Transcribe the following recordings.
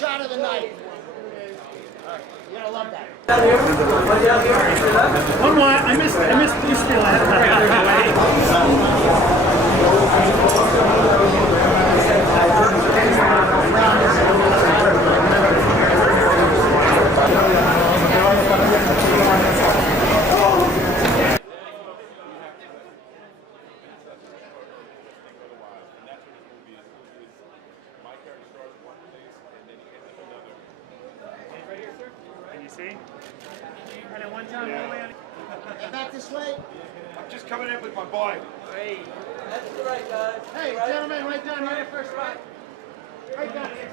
shot of the night. You're gonna love that. One more. I missed Blue Steel. I had See? And at one time, And back this way. I'm just coming in with my boy. Hey. That's the right, guys. Hey, right. Gentlemen, right down here. First right. Right down here.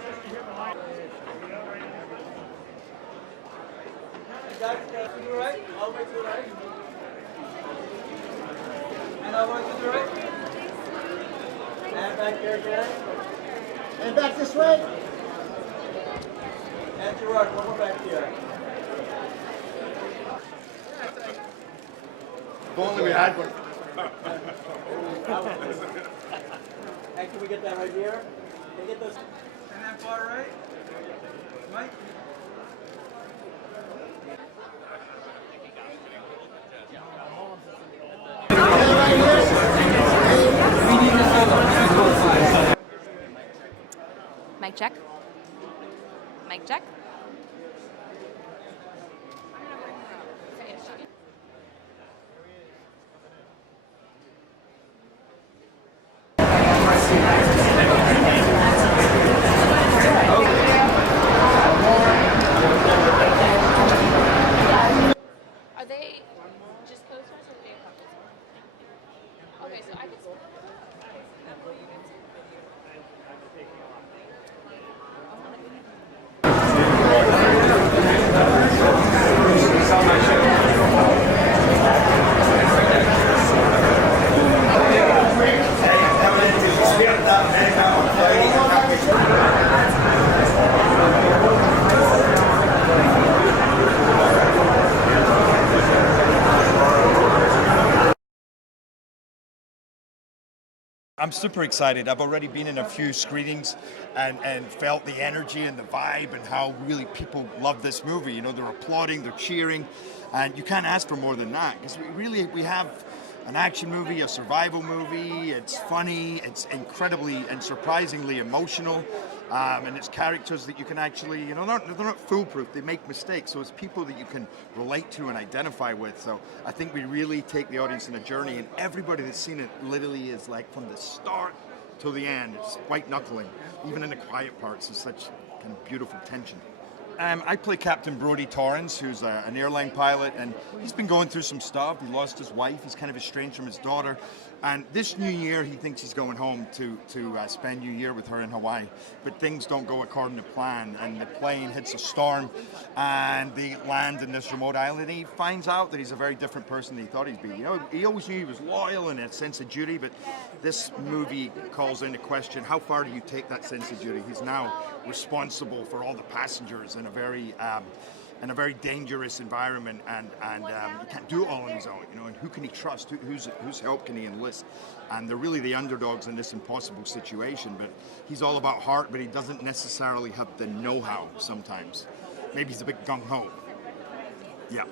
Guys, to the right. All the way to the right. And all the way to the right. And back there again. And back this way. And Gerard, one more back here. If only we had one. Hey, can we get that right here? Can we get those? And that far right? Mike? Mic check. Mic check. Are they just posters or video copies? Okay, so I can. I'm super excited. I've already been in a few screenings and felt the energy and the vibe and how really people love this movie. You know, they're applauding, they're cheering, and you can't ask for more than that because we have an action movie, a survival movie. It's funny, it's incredibly and surprisingly emotional, and it's characters that you can actually, you know, they're not foolproof. They make mistakes, so it's people that you can relate to and identify with. So I think we really take the audience on a journey, and everybody that's seen it literally is like from the start till the end. It's white knuckling, even in the quiet parts. There's such kind of beautiful tension. I play Captain Brodie Torrance, who's an airline pilot, and he's been going through some stuff. He lost his wife, he's kind of estranged from his daughter, and this New Year he thinks he's going home to spend New Year with her in Hawaii, but things don't go according to plan, and the plane hits a storm, and they land in this remote island, and he finds out that he's a very different person than he thought he'd be. You know, he always knew he was loyal and had a sense of duty, but this movie calls into question, how far do you take that sense of duty? He's now responsible for all the passengers in a very dangerous environment, and he can't do it all on his own, you know, and who can he trust, whose help can he enlist? And they're really the underdogs in this impossible situation, but he's all about heart, but he doesn't necessarily have the know-how sometimes. Maybe he's a bit gung-ho. Yeah,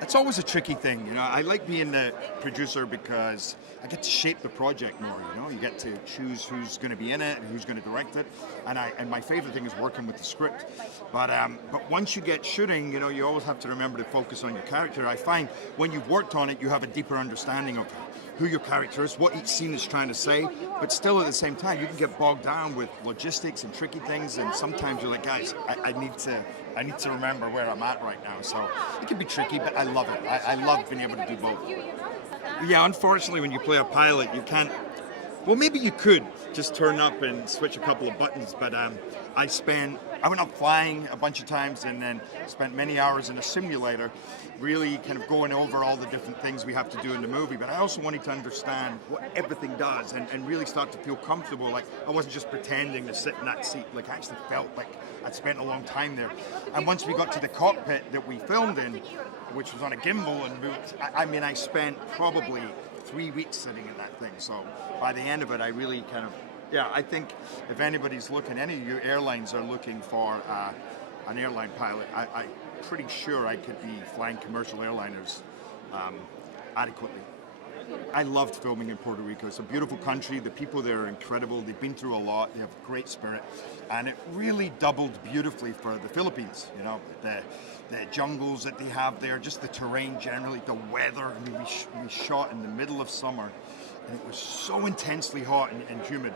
it's always a tricky thing, you know. I like being the producer because I get to shape the project more, you know. You get to choose who's going to be in it and who's going to direct it, and my favorite thing is working with the script. But once you get shooting, you know, you always have to remember to focus on your character. I find when you've worked on it, you have a deeper understanding of who your character is, what each scene is trying to say, but still at the same time, you can get bogged down with logistics and tricky things, and sometimes you're like, guys, I need to remember where I'm at right now. So it can be tricky, but I love it. I love being able to do both. Yeah, unfortunately, when you play a pilot, you can't. Well, maybe you could just turn up and switch a couple of buttons, but I went up flying a bunch of times and then spent many hours in a simulator really kind of going over all the different things we have to do in the movie, but I also wanted to understand what everything does and really start to feel comfortable, like I wasn't just pretending to sit in that seat, like I actually felt like I'd spent a long time there. And once we got to the cockpit that we filmed in, which was on a gimbal, and I spent probably 3 weeks sitting in that thing, so by the end of it I really kind of Yeah, I think if anybody's looking, any of you airlines are looking for an airline pilot, I'm pretty sure I could be flying commercial airliners adequately. I loved filming in Puerto Rico. It's a beautiful country. The people there are incredible. They've been through a lot. They have great spirit. And it really doubled beautifully for the Philippines. You know, the jungles that they have there, just the terrain generally, the weather. I mean, we shot in the middle of summer, and it was so intensely hot and humid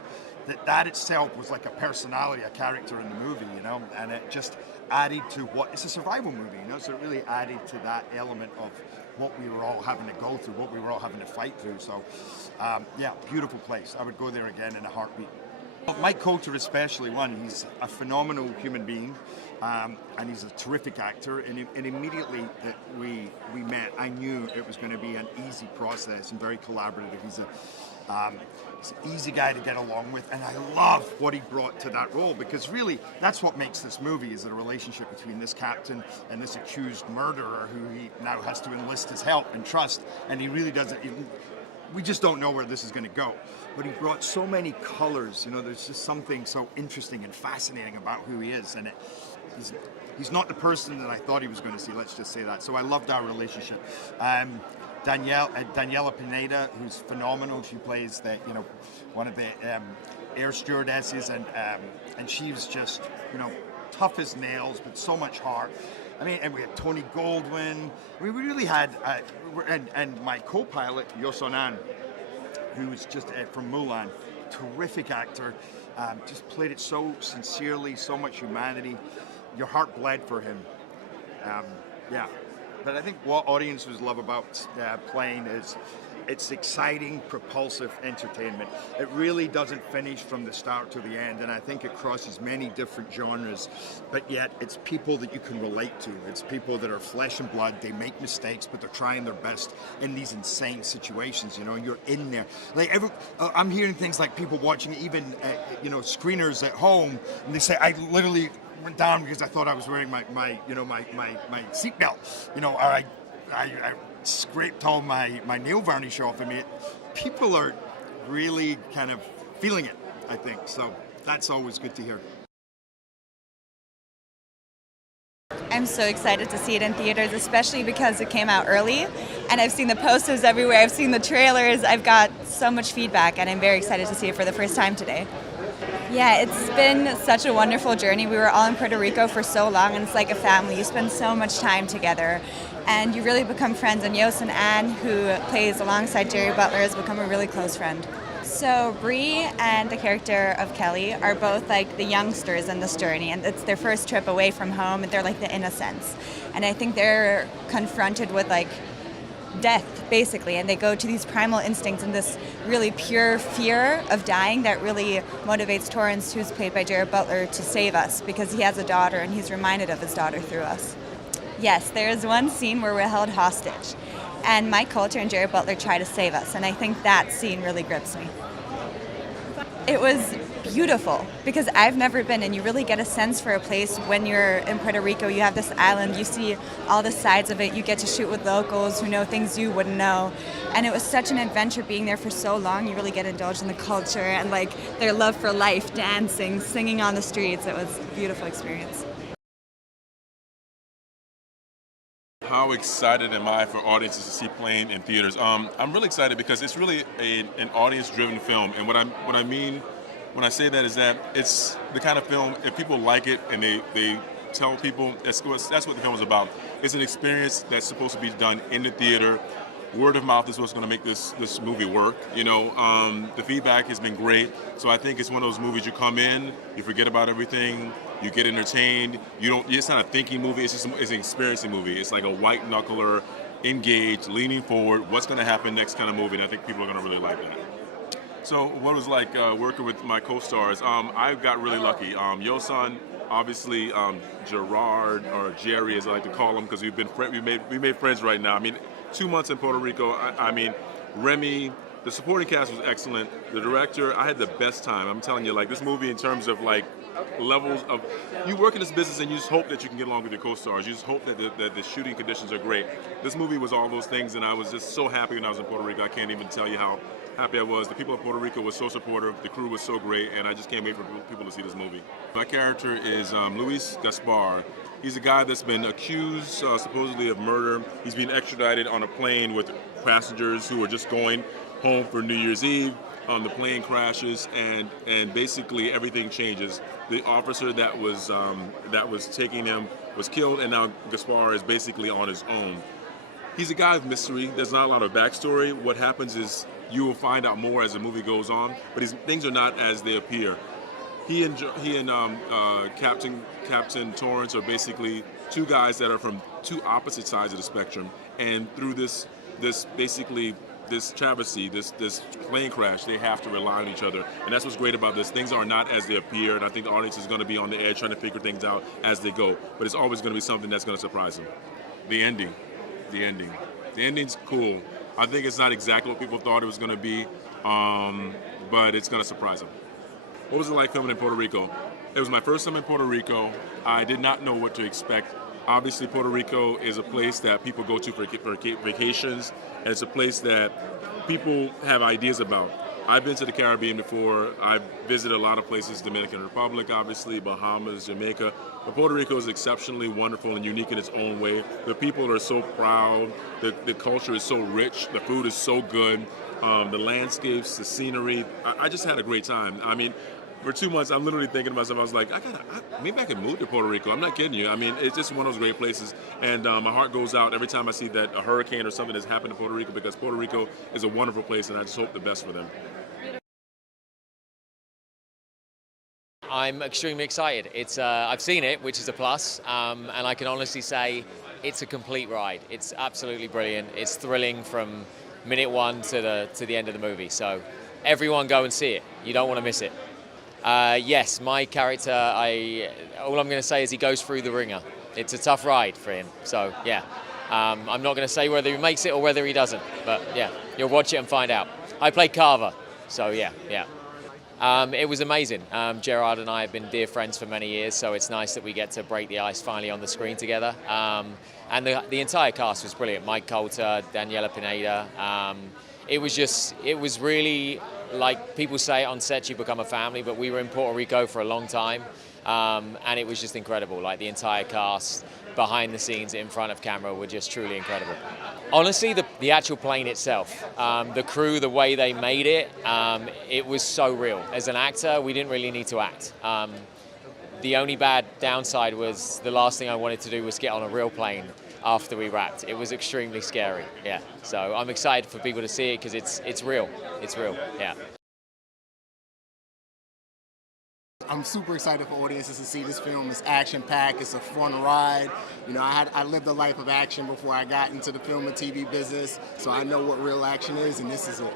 that itself was like a personality, a character in the movie, you know, and it just added to what, it's a survival movie, you know, so it really added to that element of what we were all having to go through, what we were all having to fight through. So, yeah, beautiful place. I would go there again in a heartbeat. Mike Coulter especially, he's a phenomenal human being, and he's a terrific actor, and immediately that we met, I knew it was going to be an easy process and very collaborative. He's an easy guy to get along with, and I love what he brought to that role, because really that's what makes this movie, is a relationship between this captain and this accused murderer who he now has to enlist his help and trust, and he really doesn't. We just don't know where this is going to go. But he brought so many colors, you know, there's just something so interesting and fascinating about who he is, and he's not the person that I thought he was going to see, let's just say that. So I loved our relationship. Daniela Pineda, who's phenomenal. She plays one of the air stewardesses, and she's just, you know, tough as nails, but so much heart. I mean, and we had Tony Goldwyn. We really had, and my co-pilot Yosonan, who was just from Mulan, terrific actor, just played it so sincerely, so much humanity. Your heart bled for him. Yeah. But I think what audiences love about playing is it's exciting, propulsive entertainment. It really doesn't finish from the start to the end, and I think it crosses many different genres, but yet it's people that you can relate to. It's people that are flesh and blood. They make mistakes, but they're trying their best in these insane situations, you know, and you're in there. Like I'm hearing things like people watching even, screeners at home, and they say, I literally went down because I thought I was wearing my seatbelt, you know, or I scraped all my nail varnish off. I mean, people are really kind of feeling it, I think. So that's always good to hear. I'm so excited to see it in theaters, especially because it came out early, and I've seen the posters everywhere, I've seen the trailers, I've got so much feedback, and I'm very excited to see it for the first time today. Yeah, it's been such a wonderful journey. We were all in Puerto Rico for so long, and it's like a family. You spend so much time together, and you really become friends. And Yosin Ann, who plays alongside Jerry Butler, has become a really close friend. So Bree and the character of Kelly are both like the youngsters in this journey, and it's their first trip away from home, and they're like the innocents. And I think they're confronted with like death, basically, and they go to these primal instincts and this really pure fear of dying that really motivates Torrance, who's played by Jared Butler, to save us, because he has a daughter and he's reminded of his daughter through us. Yes, there's one scene where we're held hostage, and Mike Coulter and Jared Butler try to save us, and I think that scene really grips me. It was beautiful, because I've never been, and you really get a sense for a place when you're in Puerto Rico. You have this island, you see all the sides of it, you get to shoot with locals who know things you wouldn't know, and it was such an adventure being there for so long. You really get indulged in the culture and like their love for life, dancing, singing on the streets. It was a beautiful experience. How excited am I for audiences to see Plane in theaters? I'm really excited because it's really an audience-driven film, and what I mean when I say that is that it's the kind of film, if people like it and they tell people, that's what the film is about. It's an experience that's supposed to be done in the theater. Word of mouth is what's going to make this movie work. You know, the feedback has been great. So I think it's one of those movies you come in, you forget about everything, you get entertained. It's not a thinking movie. It's an experiencing movie. It's like a white knuckler, engaged, leaning forward. What's going to happen next kind of movie? And I think people are going to really like that. So what it was like working with my co-stars, I got really lucky. Yosan, obviously Gerard, or Jerry as I like to call him, because we made friends right now. I mean, 2 months in Puerto Rico, I mean, Remy, the supporting cast was excellent. The director, I had the best time. I'm telling you, like, this movie in terms of like levels of, you work in this business and you just hope that you can get along with your co-stars. You just hope that the shooting conditions are great. This movie was all those things, and I was just so happy when I was in Puerto Rico. I can't even tell you how happy I was. The people of Puerto Rico were so supportive. The crew was so great, and I just can't wait for people to see this movie. My character is Luis Gaspar. He's a guy that's been accused supposedly of murder. He's been extradited on a plane with passengers who were just going home for New Year's Eve. The plane crashes, and basically everything changes. The officer that was taking him was killed, and now Gaspar is basically on his own. He's a guy of mystery. There's not a lot of backstory. What happens is you will find out more as the movie goes on, but things are not as they appear. He and Captain Torrance are basically two guys that are from two opposite sides of the spectrum, and through this travesty, this plane crash, they have to rely on each other. And that's what's great about this. Things are not as they appear, and I think the audience is going to be on the edge trying to figure things out as they go. But it's always going to be something that's going to surprise them. The ending's cool. I think it's not exactly what people thought it was going to be, but it's going to surprise them. What was it like filming in Puerto Rico? It was my first time in Puerto Rico. I did not know what to expect. Obviously, Puerto Rico is a place that people go to for vacations, and it's a place that people have ideas about. I've been to the Caribbean before. I've visited a lot of places, Dominican Republic, obviously, Bahamas, Jamaica. But Puerto Rico is exceptionally wonderful and unique in its own way. The people are so proud. The culture is so rich. The food is so good. The landscapes, the scenery. I just had a great time. I mean, for 2 months, I'm literally thinking to myself, I was like, maybe I could move to Puerto Rico. I'm not kidding you. I mean, it's just one of those great places. And my heart goes out every time I see that a hurricane or something has happened to Puerto Rico, because Puerto Rico is a wonderful place, and I just hope the best for them. I'm extremely excited. I've seen it, which is a plus, and I can honestly say it's a complete ride. It's absolutely brilliant. It's thrilling from minute one to the end of the movie. So everyone go and see it. You don't want to miss it. Yes, my character, all I'm going to say is he goes through the ringer. It's a tough ride for him. So yeah, I'm not going to say whether he makes it or whether he doesn't, but yeah, you'll watch it and find out. I play Carver, so yeah. It was amazing. Gerard and I have been dear friends for many years, so it's nice that we get to break the ice finally on the screen together. And the entire cast was brilliant. Mike Coulter, Daniela Pineda. It was really, like people say on set, you become a family, but we were in Puerto Rico for a long time. And it was just incredible. Like the entire cast, behind the scenes, in front of camera, were just truly incredible. Honestly, the actual plane itself, the crew, the way they made it, it was so real. As an actor, we didn't really need to act. The only bad downside was the last thing I wanted to do was get on a real plane after we wrapped. It was extremely scary, yeah. So I'm excited for people to see it because it's real. It's real, yeah. I'm super excited for audiences to see this film. It's action-packed. It's a fun ride. You know, I lived a life of action before I got into the film and TV business, so I know what real action is, and this is it.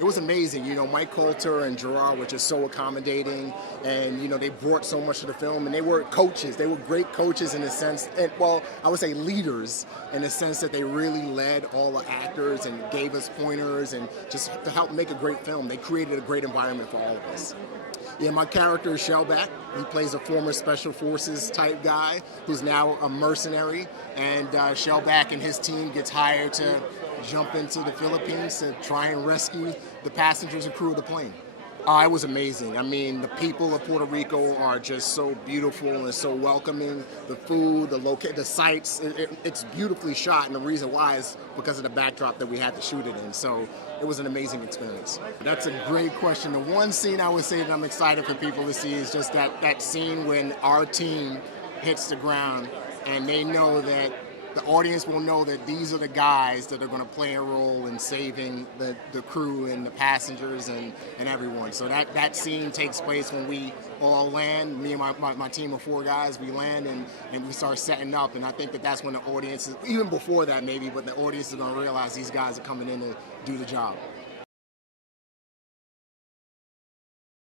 It was amazing. You know, Mike Coulter and Gerard were just so accommodating, and, you know, they brought so much to the film, and they were coaches. They were great coaches in the sense, well, I would say leaders in the sense that they really led all the actors and gave us pointers and just to help make a great film. They created a great environment for all of us. Yeah, my character is Shellback. He plays a former Special Forces type guy who's now a mercenary. And Shellback and his team gets hired to jump into the Philippines to try and rescue the passengers and crew of the plane. It was amazing. I mean, the people of Puerto Rico are just so beautiful and so welcoming. The food, the sights, it's beautifully shot, and the reason why is because of the backdrop that we had to shoot it in. So it was an amazing experience. That's a great question. The one scene I would say that I'm excited for people to see is just that scene when our team hits the ground and they know that the audience will know that these are the guys that are going to play a role in saving the crew and the passengers and everyone. So that scene takes place when we all land. Me and my team of 4 guys, we land and we start setting up. And I think that's when the audience is, even before that maybe, but the audience is going to realize these guys are coming in to do the job.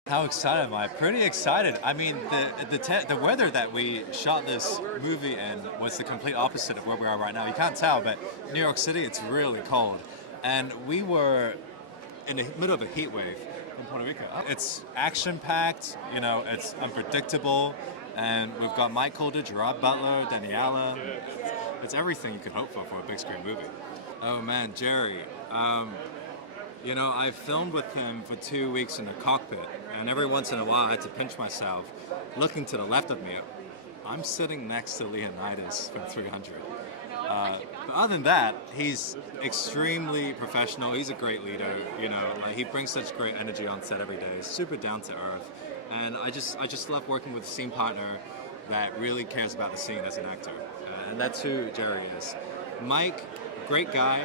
How excited am I? Pretty excited. I mean, the weather that we shot this movie in was the complete opposite of where we are right now. You can't tell, but New York City, it's really cold. And we were in the middle of a heat wave in Puerto Rico. It's action-packed, you know, it's unpredictable, and we've got Mike Coulter, Gerard Butler, Daniela. It's everything you could hope for a big screen movie. Oh man, Jerry. You know, I filmed with him for 2 weeks in the cockpit, and every once in a while I had to pinch myself. Looking to the left of me, I'm sitting next to Leonidas from 300. But other than that, he's extremely professional. He's a great leader. You know, like he brings such great energy on set every day. Super down to earth, and I just love working with a scene partner that really cares about the scene as an actor, and that's who Jerry is. Mike, great guy.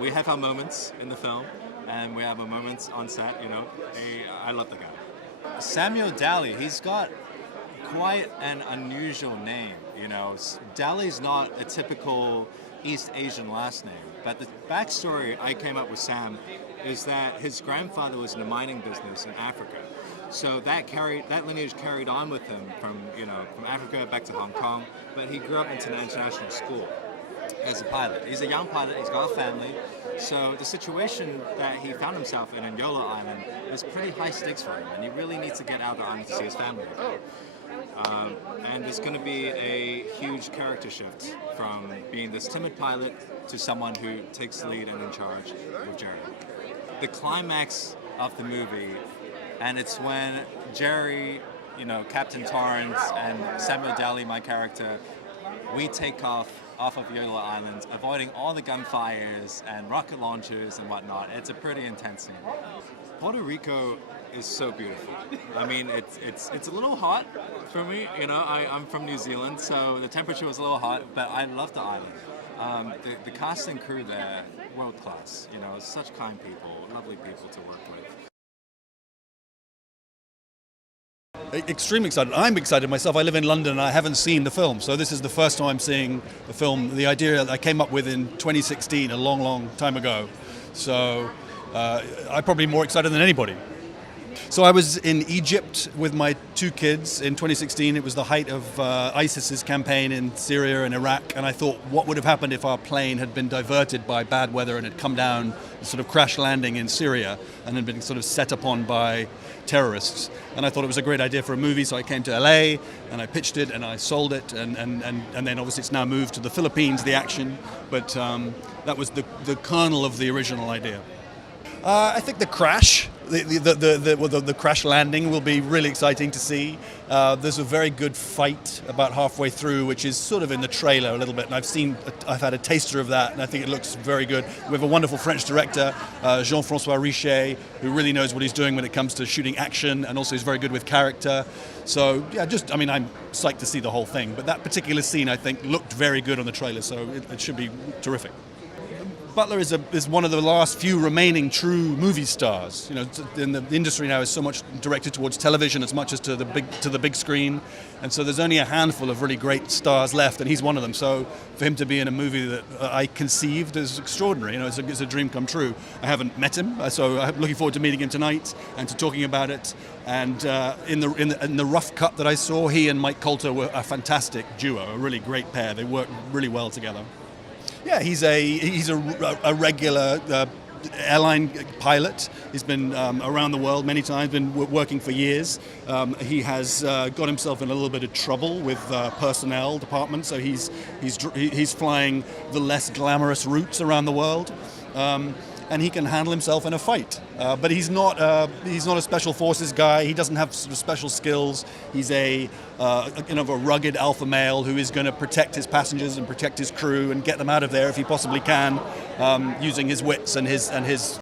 We have our moments in the film, and we have our moments on set. You know, I love the guy. Samuel Daly, he's got quite an unusual name. You know, Daly's not a typical East Asian last name, but the backstory I came up with Sam is that his grandfather was in the mining business in Africa. So that lineage carried on with him from Africa back to Hong Kong, but he grew up into an international school as a pilot. He's a young pilot, he's got a family, so the situation that he found himself in Yola Island is pretty high stakes for him, and he really needs to get out of the island to see his family. And there's going to be a huge character shift from being this timid pilot to someone who takes the lead and in charge with Jerry. The climax of the movie, and it's when Jerry, you know, Captain Torrance and Samuel Daly, my character, we take off of Yola Island, avoiding all the gunfires and rocket launchers and whatnot. It's a pretty intense scene. Puerto Rico is so beautiful. I mean, it's a little hot for me. You know, I'm from New Zealand, so the temperature was a little hot, but I love the island. The cast and crew there, world class. You know, such kind people, lovely people to work with. Extremely excited. I'm excited myself. I live in London and I haven't seen the film, so this is the first time I'm seeing the film. The idea I came up with in 2016, a long, long time ago. So I'm probably more excited than anybody. So I was in Egypt with my 2 kids in 2016. It was the height of ISIS's campaign in Syria and Iraq, and I thought, what would have happened if our plane had been diverted by bad weather and had come down, sort of crash landing in Syria, and had been sort of set upon by terrorists. And I thought it was a great idea for a movie, so I came to LA and I pitched it and I sold it, and then obviously it's now moved to the Philippines, the action, but that was the kernel of the original idea. I think the crash, the crash landing will be really exciting to see. There's a very good fight about halfway through, which is sort of in the trailer a little bit, and I've had a taster of that, and I think it looks very good. We have a wonderful French director, Jean-François Richet, who really knows what he's doing when it comes to shooting action, and also is very good with character. So yeah, I'm psyched to see the whole thing. But that particular scene, I think, looked very good on the trailer, so it should be terrific. Butler is one of the last few remaining true movie stars. You know, in the industry now is so much directed towards television as much as to the big screen, and so there's only a handful of really great stars left, and he's one of them. So for him to be in a movie that I conceived is extraordinary. You know, it's a dream come true. I haven't met him, so I'm looking forward to meeting him tonight and to talking about it. And in the rough cut that I saw, he and Mike Colter were a fantastic duo, a really great pair. They work really well together. Yeah, he's a regular airline pilot. He's been around the world many times, been working for years. He has got himself in a little bit of trouble with personnel department, so he's flying the less glamorous routes around the world. And he can handle himself in a fight, but he's not a special forces guy. He doesn't have sort of special skills. He's a rugged alpha male who is going to protect his passengers and protect his crew and get them out of there if he possibly can, using his wits and his